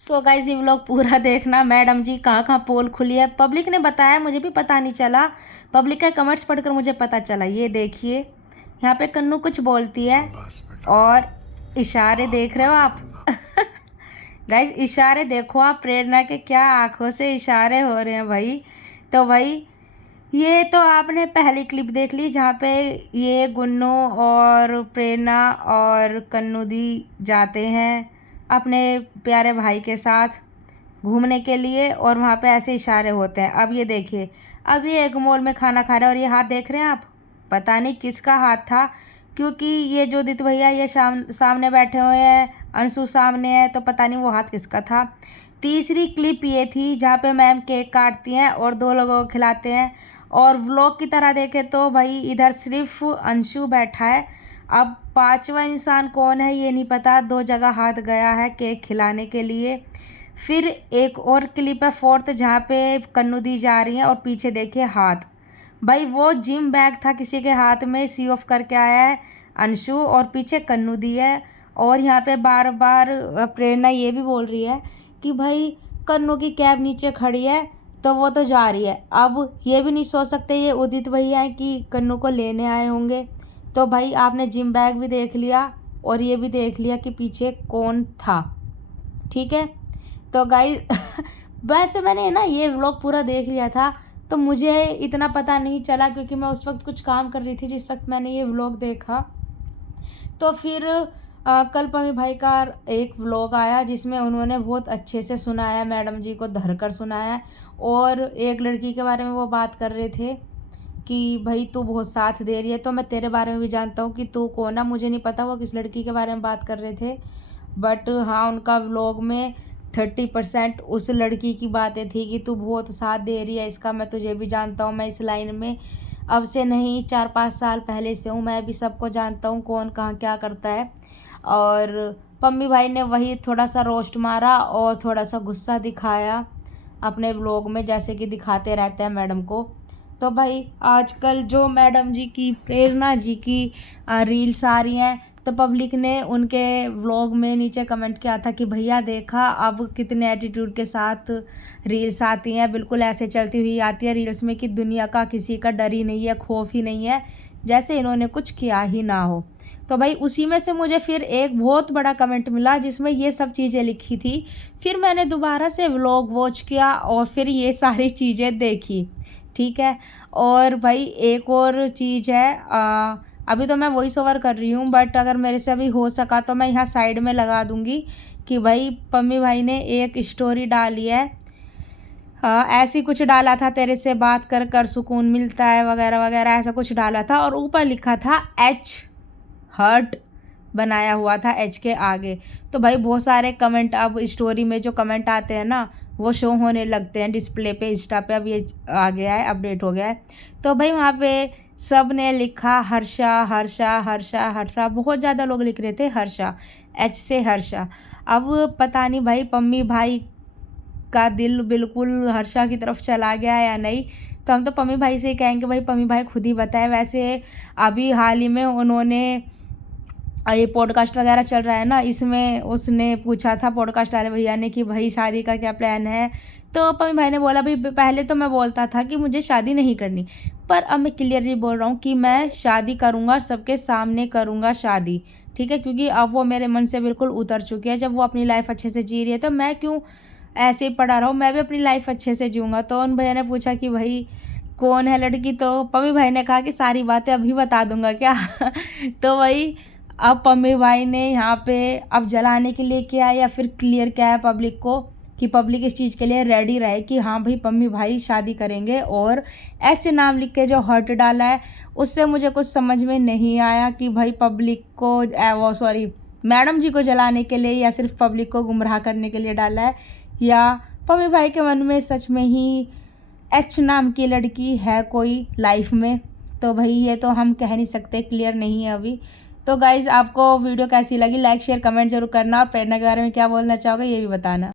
So guys ये vlog पूरा देखना। मैडम जी कहाँ कहाँ पोल खुली है, पब्लिक ने बताया, मुझे भी पता नहीं चला। पब्लिक के कमेंट्स पढ़कर मुझे पता चला। ये देखिए यहाँ पे कन्नू कुछ बोलती है और इशारे देख रहे हो आप। गाइस इशारे देखो आप, प्रेरणा के क्या आंखों से इशारे हो रहे हैं भाई। तो भाई ये तो आपने पहली क्लिप देख ली जहाँ पे ये गुन्नू और प्रेरणा और कन्नू दी जाते हैं अपने प्यारे भाई के साथ घूमने के लिए, और वहाँ पे ऐसे इशारे होते हैं। अब ये देखिए, अब ये एक मॉल में खाना खा रहे हैं और ये हाथ देख रहे हैं आप, पता नहीं किसका हाथ था, क्योंकि ये जो दित भैया ये सामने बैठे हुए हैं, अंशु सामने है, तो पता नहीं वो हाथ किसका था। तीसरी क्लिप ये थी जहाँ पे मैम केक काटती हैं और दो लोगों को खिलाते हैं, और व्लॉग की तरह देखे तो भाई इधर सिर्फ अंशु बैठा है। अब पांचवा इंसान कौन है ये नहीं पता, दो जगह हाथ गया है केक खिलाने के लिए। फिर एक और क्लिप है फोर्थ जहाँ पे कन्नू दी जा रही है और पीछे देखिए हाथ, भाई वो जिम बैग था किसी के हाथ में, सी ऑफ करके आया है अंशु और पीछे कन्नू दी है। और यहाँ पे बार बार प्रेरणा ये भी बोल रही है कि भाई कन्नू की कैब नीचे खड़ी है तो वो तो जा रही है। अब ये भी नहीं सोच सकते ये उदित भैया हैं कि कन्नू को लेने आए होंगे। तो भाई आपने जिम बैग भी देख लिया और ये भी देख लिया कि पीछे कौन था, ठीक है। तो गाइस वैसे मैंने ना ये व्लॉग पूरा देख लिया था, तो मुझे इतना पता नहीं चला क्योंकि मैं उस वक्त कुछ काम कर रही थी जिस वक्त मैंने ये व्लॉग देखा। तो फिर कल पम्मी भाई का एक व्लॉग आया जिसमें उन्होंने बहुत अच्छे से सुनाया, मैडम जी को धर कर सुनाया, और एक लड़की के बारे में वो बात कर रहे थे कि भाई तू बहुत साथ दे रही है, तो मैं तेरे बारे में भी जानता हूँ कि तू कौन है। मुझे नहीं पता वो किस लड़की के बारे में बात कर रहे थे, बट हाँ उनका व्लॉग में 30% उस लड़की की बातें थी कि तू बहुत साथ दे रही है इसका, मैं तुझे भी जानता हूँ, मैं इस लाइन में अब से नहीं 4-5 साल पहले से हूँ, मैं भी सबको जानता हूँ कौन कहाँ क्या करता है। और पम्मी भाई ने वही थोड़ा सा रोस्ट मारा और थोड़ा सा गुस्सा दिखाया अपने व्लॉग में, जैसे कि दिखाते रहते हैं मैडम को। तो भाई आजकल जो मैडम जी की, प्रेरणा जी की रील्स आ रही हैं, तो पब्लिक ने उनके व्लॉग में नीचे कमेंट किया था कि भैया देखा अब कितने एटीट्यूड के साथ रील्स आती हैं, बिल्कुल ऐसे चलती हुई आती है रील्स में कि दुनिया का किसी का डर ही नहीं है, खौफ ही नहीं है, जैसे इन्होंने कुछ किया ही ना हो। तो भाई उसी में से मुझे फिर एक बहुत बड़ा कमेंट मिला जिसमें ये सब चीज़ें लिखी थी। फिर मैंने दोबारा से व्लॉग वॉच किया और फिर ये सारी चीज़ें देखी, ठीक है। और भाई एक और चीज़ है, अभी तो मैं वॉइस ओवर कर रही हूँ, बट अगर मेरे से अभी हो सका तो मैं यहाँ साइड में लगा दूँगी कि भाई पम्मी भाई ने एक स्टोरी डाली है, ऐसी कुछ डाला था, तेरे से बात कर कर सुकून मिलता है वगैरह वगैरह, ऐसा कुछ डाला था और ऊपर लिखा था एच हर्ट बनाया हुआ था एच के आगे। तो भाई बहुत सारे कमेंट अब स्टोरी में जो कमेंट आते हैं ना वो शो होने लगते हैं डिस्प्ले पे, इंस्टा पे अब ये आ गया है, अपडेट हो गया है। तो भाई वहाँ पे सब ने लिखा हर्षा हर्षा हर्षा हर्षा, बहुत ज़्यादा लोग लिख रहे थे हर्षा, एच से हर्षा। अब पता नहीं भाई पम्मी भाई का दिल बिल्कुल हर्षा की तरफ चला गया या नहीं, तो हम तो पम्मी भाई से ही कहेंगे भाई पम्मी भाई खुद ही बताए। वैसे अभी हाल ही में उन्होंने ये पॉडकास्ट वगैरह चल रहा है ना, इसमें उसने पूछा था पॉडकास्ट वाले भैया ने कि भाई शादी का क्या प्लान है, तो पम्मी भाई ने बोला भाई पहले तो मैं बोलता था कि मुझे शादी नहीं करनी, पर अब मैं क्लियरली बोल रहा हूँ कि मैं शादी करूँगा, सबके सामने करूँगा शादी, ठीक है, क्योंकि अब वो मेरे मन से बिल्कुल उतर चुकी है। जब वो अपनी लाइफ अच्छे से जी रही है तो मैं क्यों ऐसे ही पड़ा रहूँ, मैं भी अपनी लाइफ अच्छे से जीऊँगा। तो उन भैया ने पूछा कि भाई कौन है लड़की, तो पम्मी भाई ने कहा कि सारी बातें अभी बता दूंगा क्या। तो वही अब पम्मी भाई ने यहाँ पे अब जलाने के लिए क्या है या फिर क्लियर क्या है पब्लिक को, कि पब्लिक इस चीज़ के लिए रेडी रहे कि हाँ भाई पम्मी भाई शादी करेंगे। और एच नाम लिख के जो हर्ट डाला है उससे मुझे कुछ समझ में नहीं आया कि भाई पब्लिक को वो सॉरी मैडम जी को जलाने के लिए या सिर्फ पब्लिक को गुमराह करने के लिए डाला है, या पम्मी भाई के मन में सच में ही एच नाम की लड़की है कोई लाइफ में। तो भाई ये तो हम कह नहीं सकते, क्लियर नहीं है अभी। तो गाइज़ आपको वीडियो कैसी लगी, लाइक शेयर कमेंट जरूर करना, और प्रेरणा के बारे में क्या बोलना चाहोगे ये भी बताना।